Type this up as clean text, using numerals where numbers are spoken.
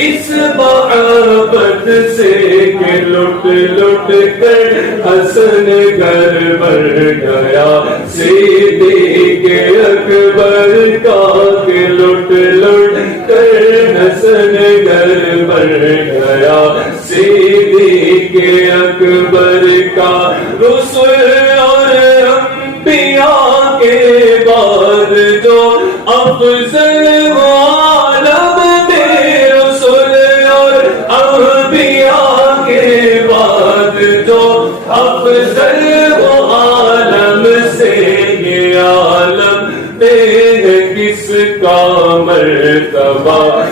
اس محبت سے کہ لٹ لٹ کر حسن گھر بھر گیا صدیق اکبر کا کہ لٹ لٹ کر حسن گھر بھر گیا صدیق اکبر کا رسول اور انبیاء کے بعد جو افضل عالم میں رسول اور انبیاء کے بعد جو افضل عالم سے یہ عالم میں کس کا مرتبہ